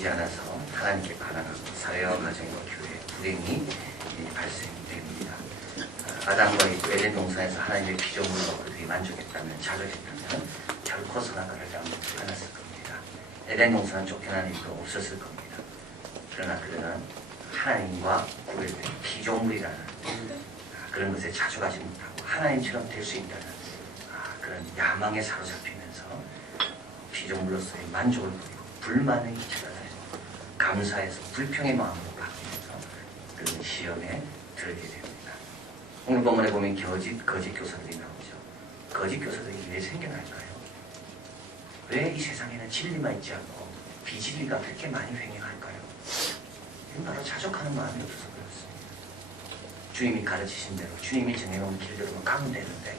되지 않아서 하나님께 반항하고 사회와 가정과 교회에 불행이 발생됩니다. 아담과 에덴 동산에서 하나님의 피조물을 먹고 그들이 만족했다면, 자족했다면 결코 선악과를 얻지 않았을 겁니다. 에덴 동산은 쫓겨나는 일도 없었을 겁니다. 그러나 그들은 하나님과 구별된 피조물이라는 그런 것에 자족하지 못하고 하나님처럼 될 수 있다는 그런 야망에 사로잡히면서 피조물로서의 만족을 부리고 불만을 찾아다니고 감사해서 불평의 마음으로 바뀌면서 그런 시험에 들게 됩니다. 오늘 본문에 보면 거짓 교사들이 나오죠. 거짓 교사들이 왜 생겨날까요? 왜 이 세상에는 진리만 있지 않고 비진리가 그렇게 많이 횡행할까요? 이건 바로 자족하는 마음이 없어서 그렇습니다. 주님이 가르치신 대로 주님이 정해놓은 길대로만 가면 되는데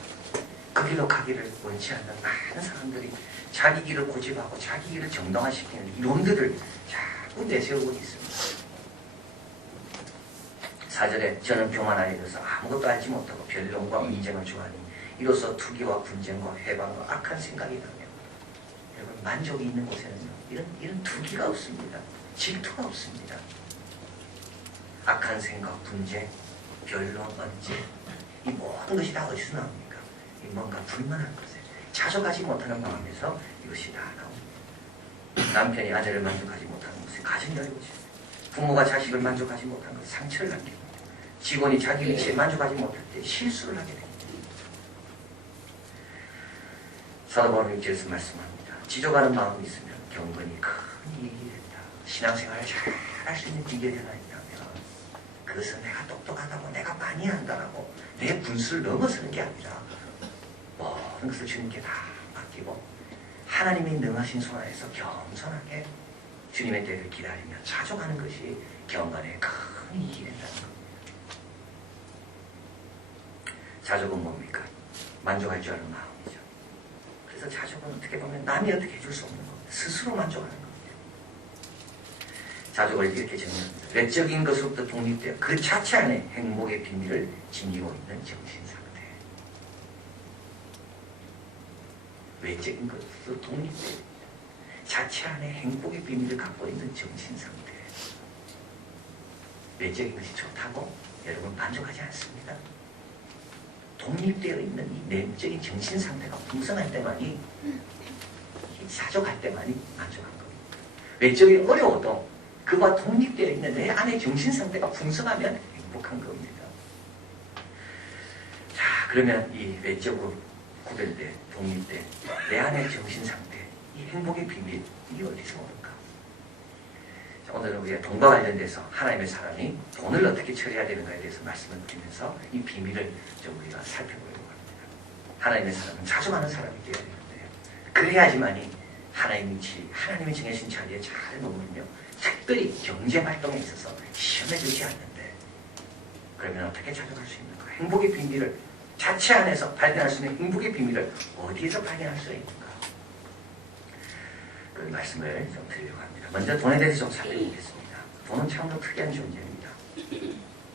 그 길로 가기를 원치 않는 많은 사람들이 자기 길을 고집하고 자기 길을 정당화시키는 이론들을 자꾸 내세우고 있습니다. 4절에 저는 교만하여 이르러서 아무것도 알지 못하고 변론과 언쟁을 좋아하니 이로써 투기와 분쟁과 회방과 악한 생각이 나며, 여러분 만족이 있는 곳에는요 이런 투기가 없습니다. 질투가 없습니다. 악한 생각, 분쟁, 변론, 언쟁, 이 모든 것이 다 어디서 나옵니까? 뭔가 불만한 것에 자족하지 못하는 마음에서 이것이 다 나옵니다. 남편이 아내를 만족하지 못하는 것에 가정이 어려워집니다. 부모가 자식을 만족하지 못한 것에 상처를 남기고, 직원이 자기 위치에 만족하지 못할 때 실수를 하게 됩니다. 사도 바울은 6절에서 말씀합니다. 지족하는 마음이 있으면 경건이 큰 이익이 된다. 신앙생활을 잘 할 수 있는 비결이 하나 있다면 그것은 내가 똑똑하다고 내가 많이 한다라고 내 분수를 넘어서는 게 아니라 모든 것을 주님께 다 맡기고 하나님이 능하신 손 안에서 겸손하게 주님의 때를 기다리며 자족하는 것이 경건의 큰 이익이 된다는 겁니다. 자족은 뭡니까? 만족할 줄 아는 마음이죠. 그래서 자족은 어떻게 보면 남이 어떻게 해줄 수 없는 겁니다. 스스로 만족하는 겁니다. 자족을 이렇게 정의합니다. 외적인 것으로부터 독립되어 그 자체 안에 행복의 비밀을 지니고 있는 정신상태. 외적인 것으로 독립되어 자체 안에 행복의 비밀을 갖고 있는 정신상태. 외적인 것이 좋다고 여러분 만족하지 않습니다. 독립되어 있는 이 내적인 정신상태가 풍성할 때만이, 자족할 때만이 만족한 겁니다. 외적이 어려워도 그와 독립되어 있는 내 안의 정신상태가 풍성하면 행복한 겁니다. 자, 그러면 이 외적으로 구별된, 독립된 내 안의 정신상태, 이 행복의 비밀, 이게 어디서 오는가? 자, 오늘은 우리가 돈과 관련돼서 하나님의 사람이 돈을 어떻게 처리해야 되는가에 대해서 말씀을 드리면서 이 비밀을 좀 우리가 살펴보려고 합니다. 하나님의 사람은 자족하는 사람이 되어야 되는데요. 그래야지만이 하나님이 정해진 자리에 잘 머물며 특별히 경제활동에 있어서 시험에 들지 않는데, 그러면 어떻게 자족할 수 있는가? 행복의 비밀을 자체 안에서 발견할 수 있는 행복의 비밀을 어디에서 발견할 수 있는가? 그 말씀을 좀 드리려고 합니다. 먼저 돈에 대해서 좀 살펴보겠습니다. 돈은 참으로 특이한 존재입니다.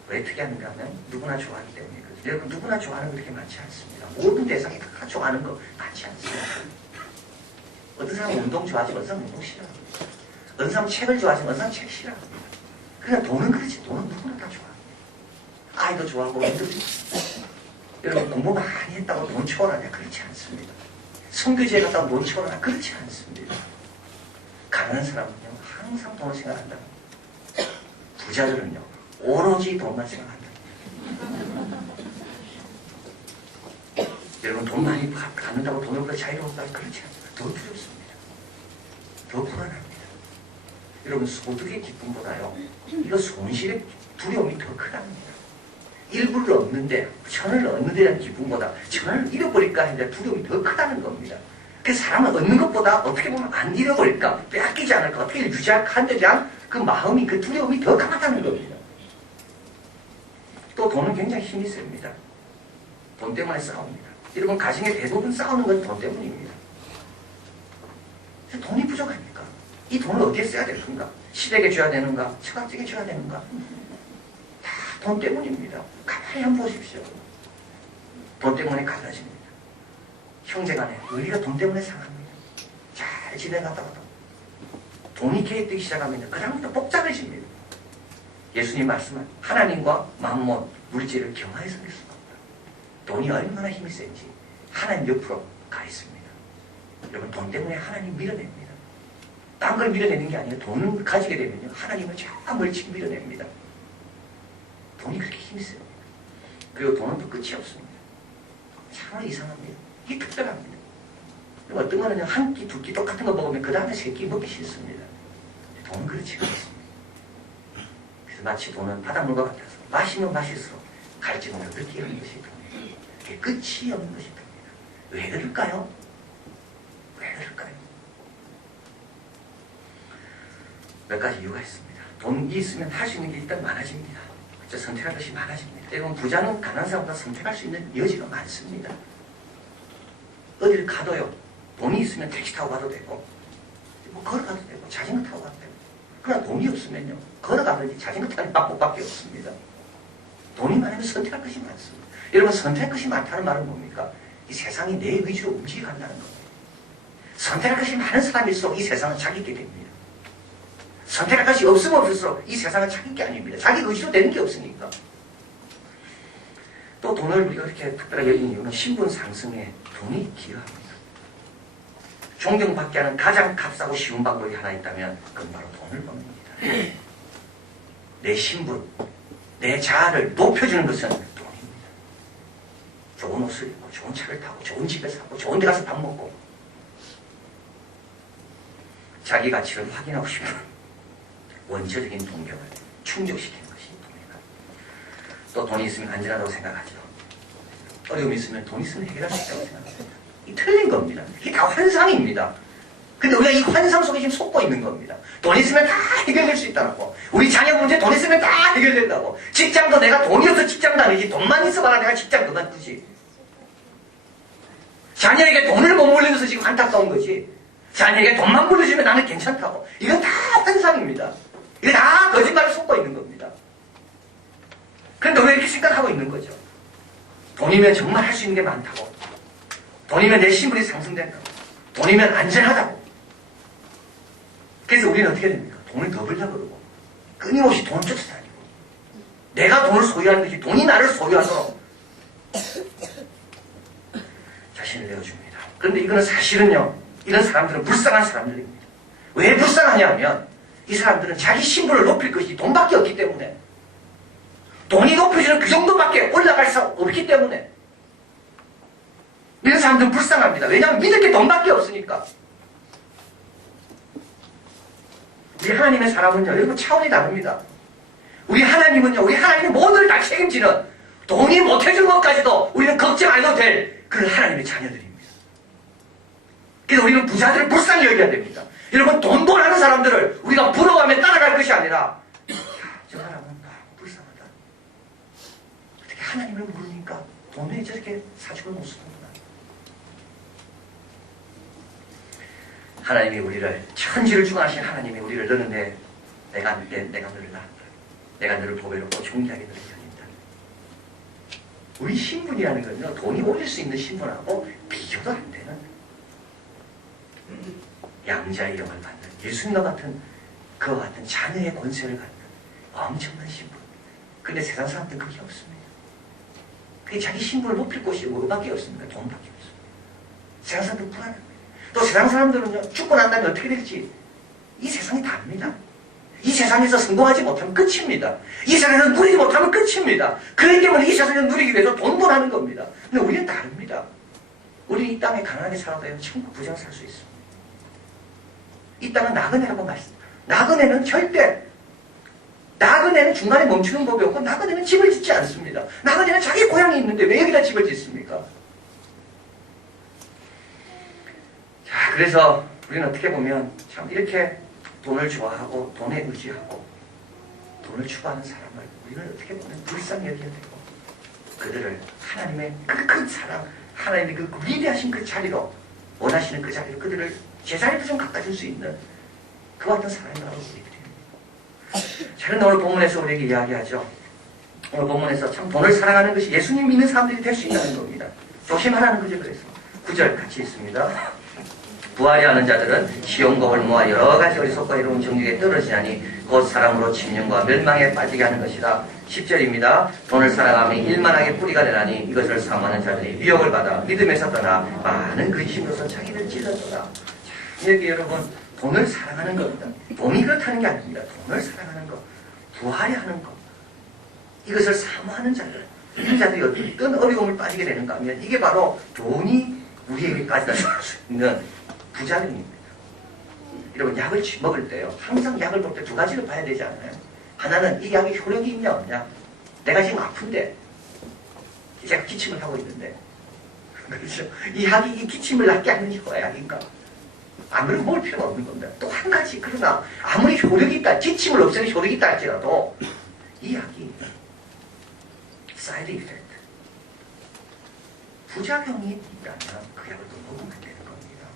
왜 특이한가 하면 누구나 좋아하기 때문에 그렇죠. 여러분 누구나 좋아하는 거 그렇게 많지 않습니다. 모든 대상이 다 좋아하는 거 많지 않습니다. 어떤 사람은 운동 좋아하지만 어떤 사람은 운동 싫어합니다. 어떤 사람은 책을 좋아하지만 어떤 사람은 책 싫어합니다. 그냥 돈은 그렇지. 돈은 누구나 다 좋아합니다. 아이도 좋아하고 애도 좋아합니다. 여러분 공부 많이 했다고 돈 초월하냐? 그렇지 않습니다. 선교지에 갔다고 돈 초월하냐? 그렇지 않습니다. 가난한 사람은요 항상 돈을 생각한다. 부자들은요 오로지 돈만 생각한다. 여러분 돈 많이 갖는다고 돈으로부터 자유로운다? 그렇지 않습니다. 더 두렵습니다. 더 불안합니다. 여러분 소득의 기쁨보다요 이거 손실의 두려움이 더 크답니다. 1불을 얻는데 1,000원을 얻는 데 대한 기쁨보다 1,000원을 잃어버릴까 하는데 두려움이 더 크다는 겁니다. 그래서 사람은 얻는 것보다 어떻게 보면 안 잃어버릴까, 빼앗기지 않을까, 어떻게 유지할까 하는 데 대한 그 마음이, 그 두려움이 더 강하다는 겁니다. 또 돈은 굉장히 힘이 셉니다. 돈 때문에 싸웁니다. 여러분 가정의 대부분 싸우는 건 돈 때문입니다. 돈이 부족하니까 이 돈을 어디에 써야 될 건가? 시댁에 줘야 되는가? 처갓집에 줘야 되는가? 다 돈 때문입니다. 가만히 한번 보십시오. 돈 때문에 갈라집니다. 형제간에 우리가 돈 때문에 상합니다. 잘 지내가다가도 돈이 개입되기 시작하면 그 다음부터 복잡해집니다. 예수님 말씀은 하나님과 만몬, 물질을 경화해서 낼 수가 없다. 돈이 얼마나 힘이 센지 하나님 옆으로 가 있습니다. 여러분, 돈 때문에 하나님 밀어냅니다. 딴 걸 밀어내는 게 아니라 돈을 가지게 되면요, 하나님을 자꾸 멀찍이 밀어냅니다. 돈이 그렇게 힘이 셉니다. 그리고 돈은 또 끝이 없습니다. 참으로 이상합니다. 이게 특별합니다. 어떤 거는 한 끼, 두 끼 똑같은 거 먹으면 그 다음에 세 끼 먹기 싫습니다. 돈은 그렇지 않습니다. 그래서 마치 돈은 바닷물과 같아서 마시면 마실수록 갈증을 느끼게 하는 것이 돈입니다. 그게 끝이 없는 것이 돈입니다. 왜 그럴까요? 왜 그럴까요? 몇 가지 이유가 있습니다. 돈이 있으면 할 수 있는 게 일단 많아집니다. 선택할 것이 많아집니다. 여러분, 부자는 가난한 사람보다 선택할 수 있는 여지가 많습니다. 어디를 가도요, 돈이 있으면 택시 타고 가도 되고, 뭐 걸어가도 되고, 자전거 타고 가도 되고. 그러나 돈이 없으면요, 걸어가든지 자전거 타는 방법밖에 없습니다. 돈이 많으면 선택할 것이 많습니다. 여러분, 선택할 것이 많다는 말은 뭡니까? 이 세상이 내 의지로 움직여간다는 겁니다. 선택할 것이 많은 사람일수록 이 세상은 자기 게 됩니다. 선택할 것이 없으면 없을수록 이 세상은 자기 게 아닙니다. 자기 의지로 되는 게 없으니까. 또 돈을 우리가 그렇게 특별하게 여기는 이유는 신분 상승에 돈이 기여합니다. 존경받게 하는 가장 값싸고 쉬운 방법이 하나 있다면 그건 바로 돈을 버는 겁니다. 내 신분, 내 자아를 높여주는 것은 돈입니다. 좋은 옷을 입고, 좋은 차를 타고, 좋은 집에 사고, 좋은 데 가서 밥 먹고, 자기 가치를 확인하고 싶은 원초적인 동경을 충족시키는 것이 돈이다. 또 돈이 있으면 안전하다고 생각하죠. 어려움이 있으면 돈 있으면 해결할 수 있다고 생각합니다. 이 틀린 겁니다. 이게 다 환상입니다. 근데 우리가 이 환상 속에 지금 속고 있는 겁니다. 돈 있으면 다 해결될 수 있다고. 우리 자녀 문제 돈 있으면 다 해결된다고. 직장도 내가 돈이 없어 직장 다니지, 돈만 있어봐라 내가 직장 그만두지. 자녀에게 돈을 못 물려줘서 지금 안타까운 거지. 자녀에게 돈만 물려주면 나는 괜찮다고. 이건 다 환상입니다. 이거 다 거짓말을 속고 있는 겁니다. 그런데 왜 이렇게 생각하고 있는 거죠? 돈이면 정말 할 수 있는 게 많다고. 돈이면 내 신분이 상승된다고. 돈이면 안전하다고. 그래서 우리는 어떻게 됩니까? 돈을 더 벌려고 그러고 끊임없이 돈을 쫓아다니고 내가 돈을 소유하는 것이 돈이 나를 소유하도록 자신을 내어줍니다. 그런데 이거는 사실은요, 이런 사람들은 불쌍한 사람들입니다. 왜 불쌍하냐 하면 이 사람들은 자기 신분을 높일 것이 돈밖에 없기 때문에, 돈이 높여주는 그 정도밖에 올라갈 수 없기 때문에 이런 사람들은 불쌍합니다. 왜냐하면 믿을 게 돈밖에 없으니까. 우리 하나님의 사람은요, 여러분 차원이 다릅니다. 우리 하나님은요, 우리 하나님의 모든 걸 다 책임지는, 돈이 못해준 것까지도 우리는 걱정 안 해도 될 그런 하나님의 자녀들입니다. 그래서 우리는 부자들을 불쌍히 여겨야 됩니다. 여러분, 돈돈 하는 사람들을 우리가 부러워하며 따라갈 것이 아니라, 야, 저 사람은 불쌍하다. 어떻게 하나님을 모르니까 돈에 저렇게 사주를 못 쓰는구나. 하나님이 우리를, 천지를 주관하신 하나님이 우리를 넣는데 내가 너를 낳았다. 내가 너를 보배롭고 존귀하게 너를 여긴다. 우리 신분이라는 건요, 돈이 올릴 수 있는 신분하고 비교도 안 되는, 양자의 이름을 받는, 예수님과 같은 그와 같은 자녀의 권세를 갖는 엄청난 신분. 근데 세상 사람들은 그게 없습니다. 그게 자기 신분을 높일 곳이 뭐밖에 없습니까? 돈밖에 없습니다. 세상 사람들은 불안합니다. 또 세상 사람들은요, 죽고 난 다음에 어떻게 될지 이 세상이 다릅니다. 이 세상에서 성공하지 못하면 끝입니다. 이 세상에서 누리지 못하면 끝입니다. 그렇기 때문에 이 세상에서 누리기 위해서 돈을 하는 겁니다. 근데 우리는 다릅니다. 우리는 이 땅에 가난하게 살아도 천국 부장 살 수 있습니다. 이 땅은 나그네라고 말씀합니다. 나그네는 절대, 나그네는 중간에 멈추는 법이 없고, 나그네는 집을 짓지 않습니다. 나그네는 자기 고향이 있는데 왜 여기다 집을 짓습니까? 자, 그래서 우리는 어떻게 보면 참 이렇게 돈을 좋아하고 돈에 의지하고 돈을 추구하는 사람을 우리는 어떻게 보면 불쌍히 여겨야 되고, 그들을 하나님의 그 큰 사랑, 하나님의 그 위대하신 그 자리로, 원하시는 그 자리로 그들을 제자리로 좀 갖다 줄 수 있는 그와 같은 사람이라고 우리들입니다. 저는 오늘 본문에서 우리에게 이야기하죠. 오늘 본문에서 참 돈을 사랑하는 것이 예수님 믿는 사람들이 될 수 있다는 겁니다. 조심하라는 거죠. 그래서 9절 같이 있습니다. 부하려 하는 자들은 시험겁을 모아 여러 가지 어리석고 해로운 정욕에 떨어지나니 곧 사람으로 침륜과 멸망에 빠지게 하는 것이다. 10절입니다. 돈을 사랑하며 일만하게 뿌리가 되나니 이것을 사모하는 자들이 미혹을 받아 믿음에서 떠나 많은 근심으로서 자기를 찔렀더라. 여기 여러분, 돈을 사랑하는 겁니다. 돈이 그렇다는 게 아닙니다. 돈을 사랑하는 것, 부하려 하는 것, 이것을 사모하는 자들, 이런 자들이 어떤 어려움을 빠지게 되는가 하면 이게 바로 돈이 우리에게까지 나타날 수 있는 부작용입니다. 여러분, 약을 먹을 때요, 항상 약을 먹을 때 두 가지를 봐야 되지 않나요? 하나는 이 약이 효력이 있냐 없냐. 내가 지금 아픈데 제가 기침을 하고 있는데 그렇죠? 이 약이 이 기침을 낫게 하는 약인가? 안 그러면 먹을 필요가 없는 겁니다. 또 한 가지, 그러나 아무리 효력이 있다, 기침을 없애는 효력이 있다 할지라도 이 약이 사이드 이펙트, 부작용이 있다면 그 약을 또 먹으면 안 되는 겁니다.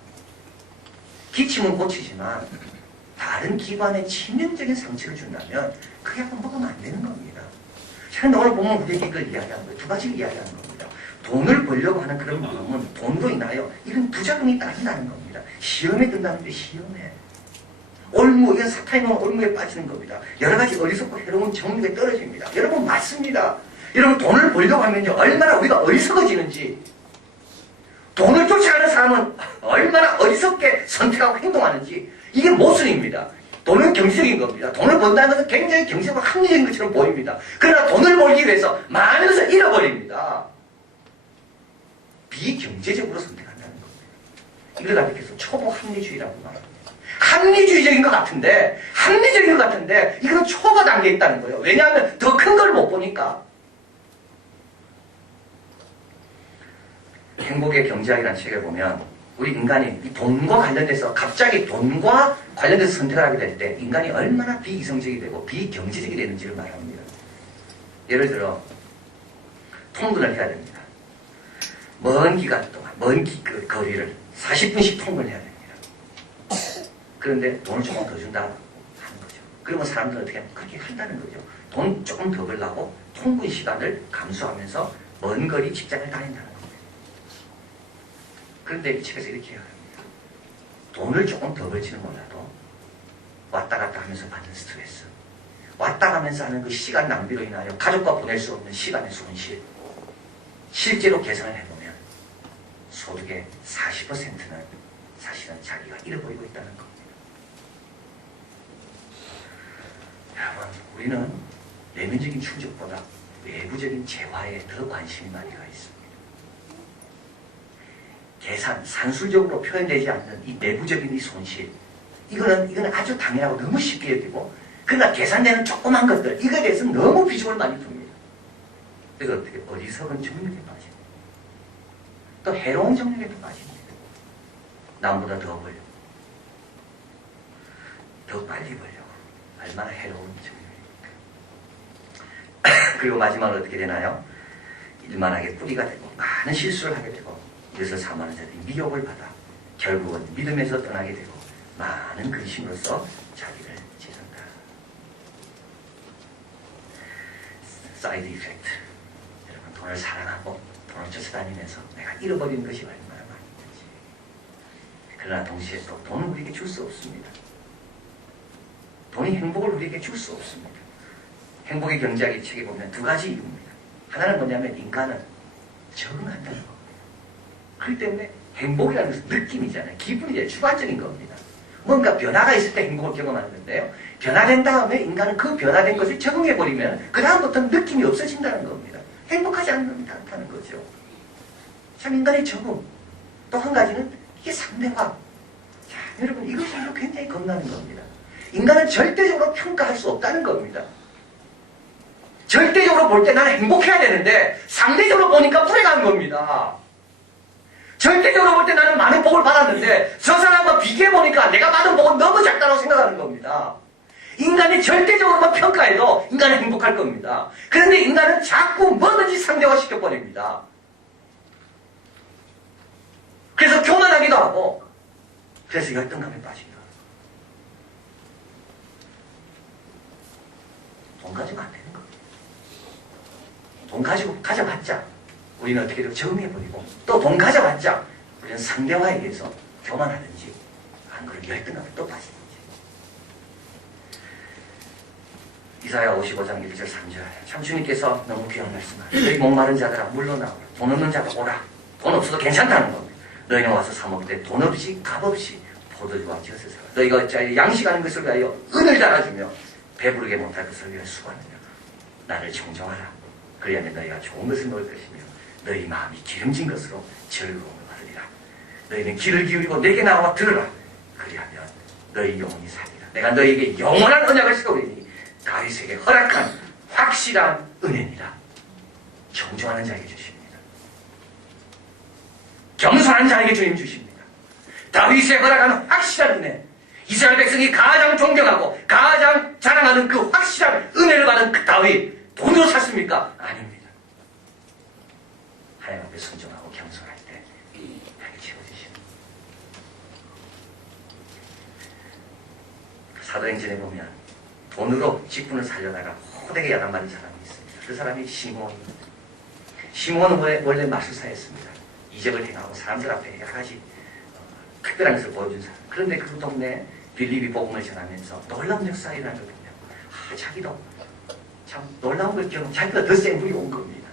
기침은 고치지만 다른 기관에 치명적인 상처를 준다면 그 약을 먹으면 안 되는 겁니다. 저는 오늘 보면 우리에게 이걸 이야기하는 거예요. 두 가지를 이야기하는 겁니다. 돈을 벌려고 하는 그런 마음은 돈으로 인하여 이런 부작용이 따진다는 겁니다. 시험에 든다는데 시험에. 올무, 이건 사탄이 놓은 올무에 빠지는 겁니다. 여러 가지 어리석고 해로운 정욕에 떨어집니다. 여러분, 맞습니다. 여러분, 돈을 벌려고 하면요, 얼마나 우리가 어리석어지는지, 돈을 쫓아가는 사람은 얼마나 어리석게 선택하고 행동하는지, 이게 모순입니다. 돈은 경제적인 겁니다. 돈을 번다는 것은 굉장히 경제적으로 합리적인 것처럼 보입니다. 그러나 돈을 벌기 위해서 많은 것을 잃어버립니다. 비경제적으로 선택한다는 겁니다. 이걸 가리켜서 초보 합리주의라고 말합니다. 합리적인 것 같은데, 이거는 초보 단계에 있다는 거예요. 왜냐하면 더 큰 걸 못 보니까. 행복의 경제학이라는 책을 보면 우리 인간이 이 돈과 관련돼서 갑자기 돈과 관련돼서 선택을 하게 될 때 인간이 얼마나 비이성적이 되고 비경제적이 되는지를 말합니다. 예를 들어 통근을 해야 됩니다. 먼 기간 동안, 그 거리를 40분씩 통근을 해야 됩니다. 그런데 돈을 조금 더 준다 하는 거죠. 그러면 사람들은 어떻게 하면 그렇게 한다는 거죠. 돈 조금 더 벌려고 통근 시간을 감수하면서 먼 거리 직장을 다닌다는 겁니다. 그런데 이 책에서 이렇게 이야기합니다. 돈을 조금 더 벌지는 몰라도 왔다 갔다 하면서 받는 스트레스, 왔다 가면서 하는 그 시간 낭비로 인하여 가족과 보낼 수 없는 시간의 손실, 실제로 계산을 해보면 소득의 40%는 사실은 자기가 잃어버리고 있다는 겁니다. 여러분, 우리는 내면적인 충족보다 외부적인 재화에 더 관심이 많이 가 있습니다. 계산, 산술적으로 표현되지 않는 이 내부적인 이 손실, 이거는 아주 당연하고 너무 쉽게 여기고, 그러나 계산되는 조그만 것들, 이거에 대해서는 너무 비중을 많이 둡니다. 그래서 어떻게 어리석은 정력에 빠집니다. 또 해로운 정력에도 빠집니다. 남보다 더 벌려고, 더 빨리 벌려고. 얼마나 해로운 정력입니까? 그리고 마지막으로 어떻게 되나요? 일만하게 뿌리가 되고 많은 실수를 하게 되고 이것을 사모하는 자들이 미혹을 받아 결국은 믿음에서 떠나게 되고 많은 근심으로써 자기를 찢는다. 사이드 이펙트. 여러분, 돈을 사랑하고 돈을 쫓아다니면서 내가 잃어버리는 것이 얼마나 많이 있는지. 그러나 동시에 또 돈은 우리에게 줄 수 없습니다. 돈이 행복을 우리에게 줄 수 없습니다. 행복의 경제학의 책에 보면 두 가지 이유입니다. 하나는 뭐냐면 인간은 적응한다는 겁니다. 그렇기 때문에 행복이라는 것은 느낌이잖아요. 기분이잖아요. 주관적인 겁니다. 뭔가 변화가 있을 때 행복을 경험하는 건데요. 변화된 다음에 인간은 그 변화된 것을 적응해버리면 그 다음부터는 느낌이 없어진다는 겁니다. 행복하지 않다는 거죠. 참, 인간의 적응. 또 한 가지는 이게 상대화. 자, 여러분, 이것이 굉장히 건강한 겁니다. 인간은 절대적으로 평가할 수 없다는 겁니다. 절대적으로 볼 때 나는 행복해야 되는데 상대적으로 보니까 불행한 겁니다. 절대적으로 볼 때 나는 많은 복을 받았는데 저 사람과 비교해보니까 내가 받은 복은 너무 작다고 생각하는 겁니다. 인간이 절대적으로만 평가해도 인간은 행복할 겁니다. 그런데 인간은 자꾸 뭐든지 상대화 시켜버립니다. 그래서 교만하기도 하고 그래서 열등감에 빠집니다. 돈 가지고 안 되는 겁니다. 돈 가지고 가져봤자 우리는 어떻게든 적응해버리고 또 돈 가져봤자 우리는 상대화에 의해서 교만하든지 안 그러면 열등하면 또 빠지든지. 이사야 55장 1절 3절 참 주님께서 너무 귀한 말씀을 너희 목마른 자들아 물러나오라 돈 없는 자도 오라. 돈 없어도 괜찮다는 겁니다. 너희는 와서 사 먹되 돈 없이 값 없이 포도주와 젖을 사라. 너희가 어찌하여 양식하는 것을 위하여 은을 달아주며 배부르게 못할 것을 위하여 수고하느냐. 나를 청정하라. 그리하면 너희가 좋은 것을 먹을 것이며 너희 마음이 기름진 것으로 즐거움을 받으리라. 너희는 귀를 기울이고 내게 나와 들으라. 그리하면 너희 영혼이 살리라. 내가 너희에게 영원한 언약을 세우리니 다윗에게 허락한 확실한 은혜니라. 청정하는 자에게 주십니다. 겸손한 자에게 주님 주십니다. 다윗에 허락한 확실한 은혜. 이스라엘 백성이 가장 존경하고 가장 자랑하는 그 확실한 은혜를 받은 그 다윗 돈으로 샀습니까? 아닙니다. 하나님 앞에 순종하고 겸손할 때 하나님 채워주십니다. 사도행전에 보면 돈으로 직분을 살려다가 호되게 야단맞은 사람이 있습니다. 그 사람이 시므온입니다. 시므온은 원래 마술사였습니다. 이적을 행하고 사람들 앞에 여러 가지 특별한 것을 보여준 사람. 그런데 그 동네에 빌립이 복음을 전하면서 놀라운 역사가 일어난 걸 보면 자기도 참 놀라운 걸 경험, 자기가 더 센 분이 온 겁니다.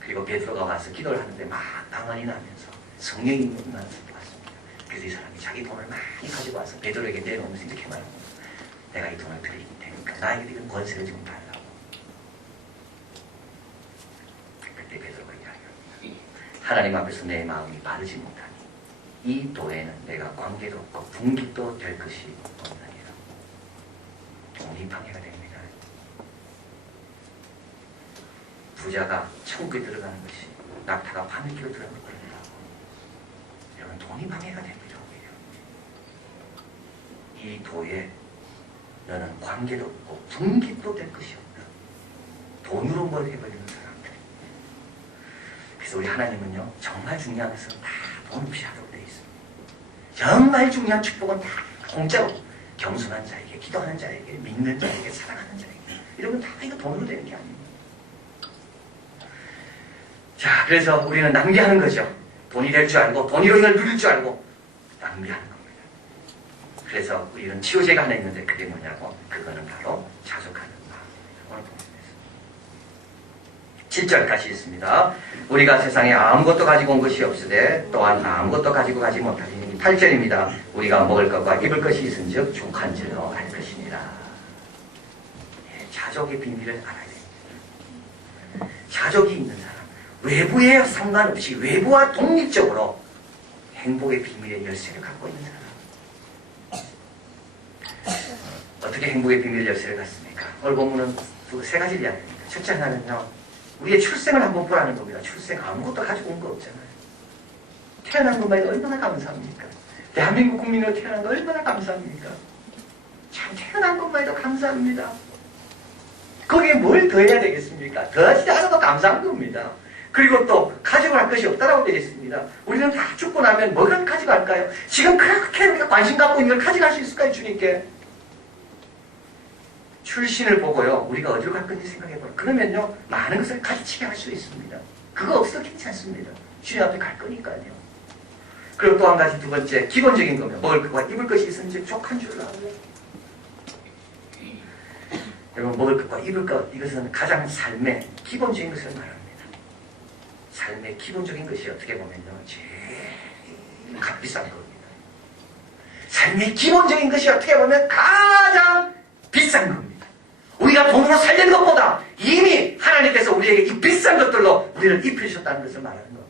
그리고 베드로가 와서 기도를 하는데 막 방언이 나면서 성령이 임하는 것을 봤습니다. 그래서 이 사람이 자기 돈을 많이 가지고 와서 베드로에게 내놓으면서 이렇게 말합니다. 내가 이 돈을 드릴 테니까 나에게 이런 권세를 좀 달라고. 그때 베드로가 이야기합니다. 하나님 앞에서 내 마음이 바르지 못하니 이 도에는 내가 관계도 없고 분깃도 될 것이 없느니라. 돈이 방해가 됩니다. 부자가 천국에 들어가는 것이 낙타가 바늘기로 들어가는 것입니다. 여러분 돈이 방해가 됩니다. 오히려. 이 도에 너는 관계도 없고 분깃도 될 것이 없다. 돈으로 뭘 해버리는 사람들. 그래서 우리 하나님은요 정말 중요한 것은 다 돈 없이 하도록 되어 있습니다. 정말 중요한 축복은 다 공짜로 겸손한 자에게, 기도하는 자에게, 믿는 자에게, 사랑하는 자에게 이런 건 다 이거 돈으로 되는 게 아닙니다. 자, 그래서 우리는 낭비하는 거죠. 돈이 될 줄 알고 돈으로 이걸 누릴 줄 알고 낭비하는 겁니다. 그래서 우리는 치유제가 하나 있는데 그게 뭐냐고? 그거는 바로 자족하는 마음입니다. 오늘 본문에서 7절까지 있습니다. 우리가 세상에 아무것도 가지고 온 것이 없으되 또한 아무것도 가지고 가지 못하리니 8절입니다. 우리가 먹을 것과 입을 것이 있은즉 족한 줄로 알 것이니라. 자족의 비밀을 알아야 됩니다. 자족이 있는 사람, 외부에 상관없이 외부와 독립적으로 행복의 비밀의 열쇠를 갖고 있는 사람. 어떻게 행복의 비밀의 열쇠를 갖습니까? 오늘 본문은 세 가지를 이야기합니다. 첫째 하나는요, 우리의 출생을 한번 보라는 겁니다. 출생 아무것도 가지고 온 거 없잖아요. 태어난 것만 해도 얼마나 감사합니까? 대한민국 국민으로 태어난 거 얼마나 감사합니까? 참 태어난 것만 해도 감사합니다. 거기에 뭘 더 해야 되겠습니까? 더하지 않아도 감사한 겁니다. 그리고 또 가지고 갈 것이 없다라고 되어 있습니다. 우리는 다 죽고 나면 뭐가 가져갈까요? 지금 그렇게 우리가 관심 갖고 있는 걸 가져갈 수 있을까요? 주님께? 출신을 보고요. 우리가 어디로 갈 건지 생각해보라. 그러면요. 많은 것을 가지치게 할 수 있습니다. 그거 없어도 괜찮습니다. 주님 앞에 갈 거니까요. 그리고 또 한 가지 두 번째 기본적인 거면 먹을 것과 입을 것이 있으면 족한 줄 알아요. 여러분 먹을 것과 입을 것 이것은 가장 삶의 기본적인 것을 말합니다. 삶의 기본적인 것이 어떻게 보면요. 제일 값비싼 겁니다. 삶의 기본적인 것이 어떻게 보면 가장 비싼 겁니다. 우리가 돈으로 살려는 것보다 이미 하나님께서 우리에게 이 비싼 것들로 우리를 입혀주셨다는 것을 말하는 겁니다.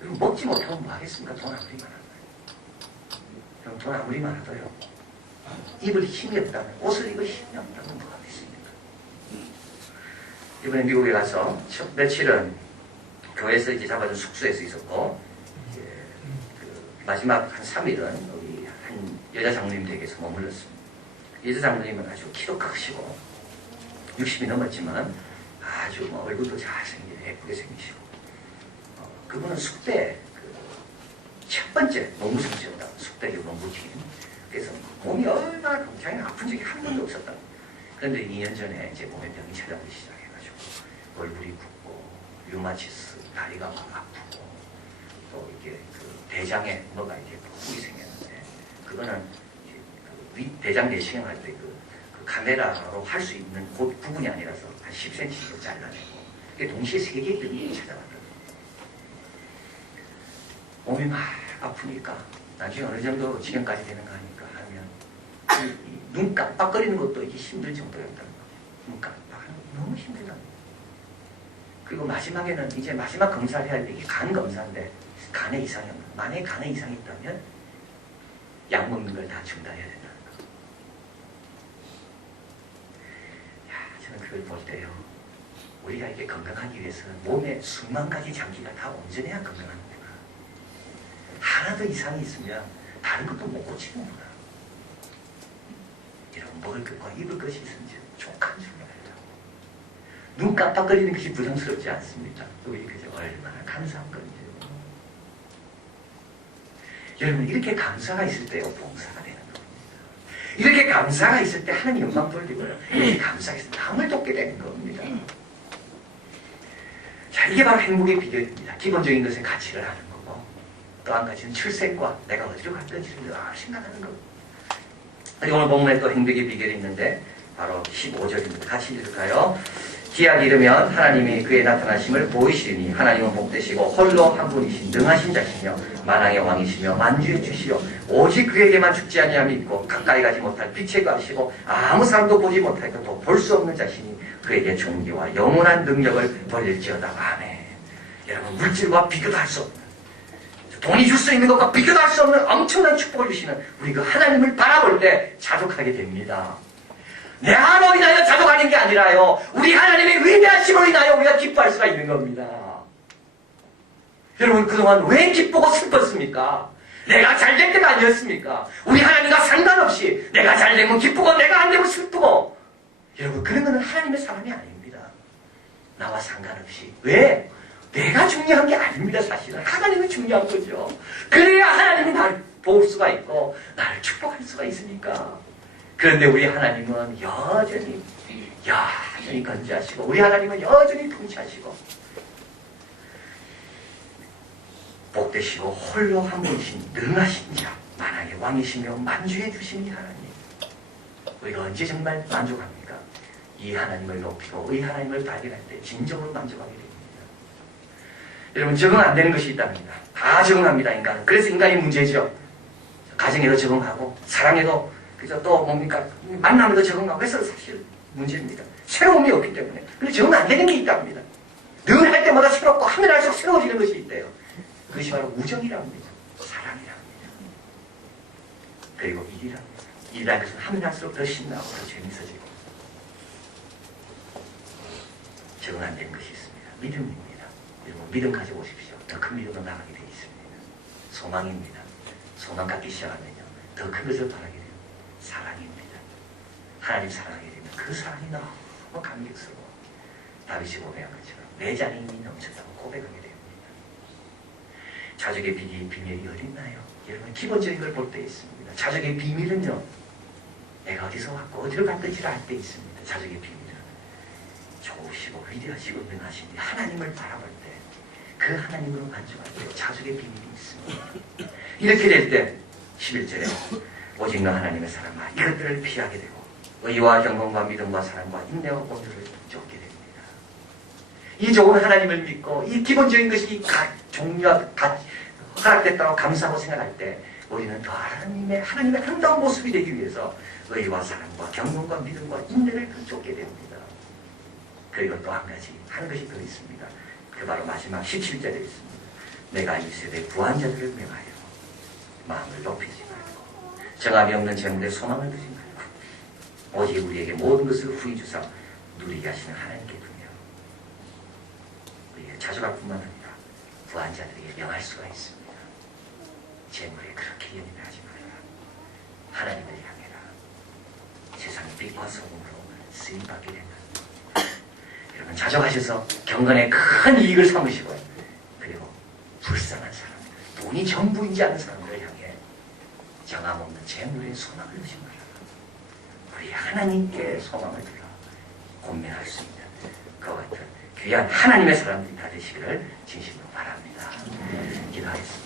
여러분 먹지 못하면 뭐 하겠습니까? 돈 아무리 많아도요. 여러분 돈 아무리 많아도요. 입을 힘이 없다면, 옷을 입을 힘이 없다면 뭐가 되겠습니까? 이번에 미국에 가서 며칠은 교회에서 이제 잡아준 숙소에서 있었고, 이제 마지막 한 3일은 우리 한 여자 장로님 댁에서 머물렀습니다. 여자 장로님은 아주 키도 크시고 60이 넘었지만 아주 뭐 얼굴도 잘생기고 예쁘게 생기시고, 그분은 숙대 첫 번째 노무성지였다. 숙대 노무팀. 그래서 몸이 얼마나 굉장히 아픈 적이 한 번도 없었다. 그런데 2년 전에 이제 몸에 병이 찾아오기 시작해가지고 얼굴이 붓고 류마티스, 다리가 막 아프고 또 이게 그 대장에 뭐가 이렇게 뿔이 생겼는데 그거는 대장 내시경 할 때 그 카메라로 할 수 있는 그 부분이 아니라서 한 10cm 잘라내고 이게 동시에 3개의 병이 찾아왔거든요. 몸이 막 아프니까 나중에 어느 정도 지경까지 되는 거 아니까 하면 눈 깜빡거리는 것도 이게 힘들 정도였단 말이에요. 눈 깜빡하는 거 너무 힘들단 말이에요. 그리고 마지막에는 이제 마지막 검사를 해야 돼. 이게 간 검사인데 간에 이상이 없는 거. 만약에 간에 이상이 있다면 약 먹는 걸 다 중단해야 된다는 거. 야, 저는 그걸 볼 때요. 우리가 이게 건강하기 위해서는 몸에 수만 가지 장기가 다 온전해야 건강합니다. 하나도 이상이 있으면 다른 것도 못 고치는구나. 이런 먹을 것과 입을 것이 있으면 족한 줄 알아요. 눈 깜빡거리는 것이 부담스럽지 않습니까? 우리 그저 얼마나 감사한 건지. 여러분 이렇게 감사가 있을 때요 봉사가 되는 겁니다. 이렇게 감사가 있을 때 하나님 영광 돌리고요. 이렇게 감사가 있을 때 남을 돕게 되는 겁니다. 자, 이게 바로 행복의 비결입니다. 기본적인 것은 가치를 아는 거고 또 한 가지는 출생과 내가 어디로 갈 건지를 늘 생각하는 겁니다. 그리고 오늘 본문에 또 행복의 비결이 있는데 바로 15절입니다. 같이 읽을까요? 기약이 이르면 하나님이 그의 나타나심을 보이시리니 하나님은 복되시고 홀로 한 분이신 능하신 자시며 만왕의 왕이시며 만주의 주시요 오직 그에게만 죽지 아니함이 있고 가까이 가지 못할 빛의 가시고 아무 사람도 보지 못할 것도 볼 수 없는 자신이 그에게 존귀와 영원한 능력을 돌릴지어다. 아멘. 여러분 물질과 비교도 할 수 없는 돈이 줄 수 있는 것과 비교도 할 수 없는 엄청난 축복을 주시는 우리 그 하나님을 바라볼 때 자족하게 됩니다. 내 하나로 인하여 자족하는 게 아니라요. 우리 하나님의 위대하심으로 인하여 우리가 기뻐할 수가 있는 겁니다. 여러분 그동안 왜 기쁘고 슬펐습니까? 내가 잘될 때가 아니었습니까? 우리 하나님과 상관없이 내가 잘되면 기쁘고 내가 안 되면 슬프고 여러분 그런 것은 하나님의 사람이 아닙니다. 나와 상관없이. 왜? 내가 중요한 게 아닙니다. 사실은 하나님이 중요한 거죠. 그래야 하나님이 나를 볼 수가 있고 나를 축복할 수가 있으니까. 그런데 우리 하나님은 여전히 건재하시고 우리 하나님은 여전히 통치하시고 복되시고 홀로 한 분이신 능하신 자 만왕의 왕이시며 만주해 주신 이 하나님. 우리가 언제 정말 만족합니까? 이 하나님을 높이고 이 하나님을 발견할 때 진정으로 만족하게 됩니다. 여러분 적응 안 되는 것이 있답니다. 다 적응합니다. 인간은. 그래서 인간이 문제죠. 가정에도 적응하고 사랑에도 그죠? 또 뭡니까? 만남에도 적응하고 해서 사실 문제입니다. 새로움이 없기 때문에. 근데 적응 안 되는 게 있답니다. 늘 할 때마다 새롭고 하면 할수록 새로워지는 것이 있대요. 그것이 바로 우정이랍니다. 사랑이랍니다. 그리고 일이랍니다. 일이라는 것은 하면 할수록 더 신나고 더 재밌어지고 적응 안 되는 것이 있습니다. 믿음입니다. 여러분 믿음 가지고 오십시오. 더 큰 믿음으로 나가게 되어 있습니다. 소망입니다. 소망 갖기 시작하면요. 더 큰 것을 바라게 됩니다. 사랑입니다. 하나님 사랑하게 되면 그 사랑이 너무 감격스러워 다윗이 고백한 것처럼 내 자녀 힘이 넘쳤다고 고백하게 됩니다. 자족의 비밀이 어딨나요? 여러분 기본적인 걸 볼 때 있습니다. 자족의 비밀은요. 내가 어디서 왔고 어디로 갈 건지를 알 때 있습니다. 자족의 비밀은 좋으시고 위대하시고 능하신 하나님을 바라볼 때 그 하나님으로 만족할 때 자족의 비밀이 있습니다. 이렇게 될 때 11절에 오직 너 하나님의 사랑과 이것들을 피하게 되고 의와 경건과 믿음과 사랑과 인내와 온유를 쫓게 됩니다. 이 좋은 하나님을 믿고 이 기본적인 것이 허락됐다고 감사하고 생각할 때 우리는 더 하나님의 아름다운 모습이 되기 위해서 의와 사랑과 경건과 믿음과 인내를 쫓게 됩니다. 그리고 또 한 가지 하는 것이 더 있습니다. 그 바로 마지막 17절에 있습니다. 내가 이 세대 부한 자들을 명하여 마음을 높이지 말고 정함이 없는 재물에 소망을 두지 말고 오직 우리에게 모든 것을 후히 주사 누리게 하시는 하나님께 두며 우리의 자족할 뿐만 아니라 부한 자들에게 명할 수가 있습니다. 재물에 그렇게 연연하지 말라. 하나님을 향해라. 세상의 빛과 소금으로 쓰임받게 된다. 여러분 자족하셔서 경건에 큰 이익을 삼으시고요. 그리고 불쌍한 사람, 돈이 전부이지 않은 사람들을 향해 정함 없는 재물에 소망을 두지 말라. 우리 하나님께 소망을 들어 권면할 수 있는 그와 같은 귀한 하나님의 사람들이 다 되시기를 진심으로 바랍니다. 하겠습니다.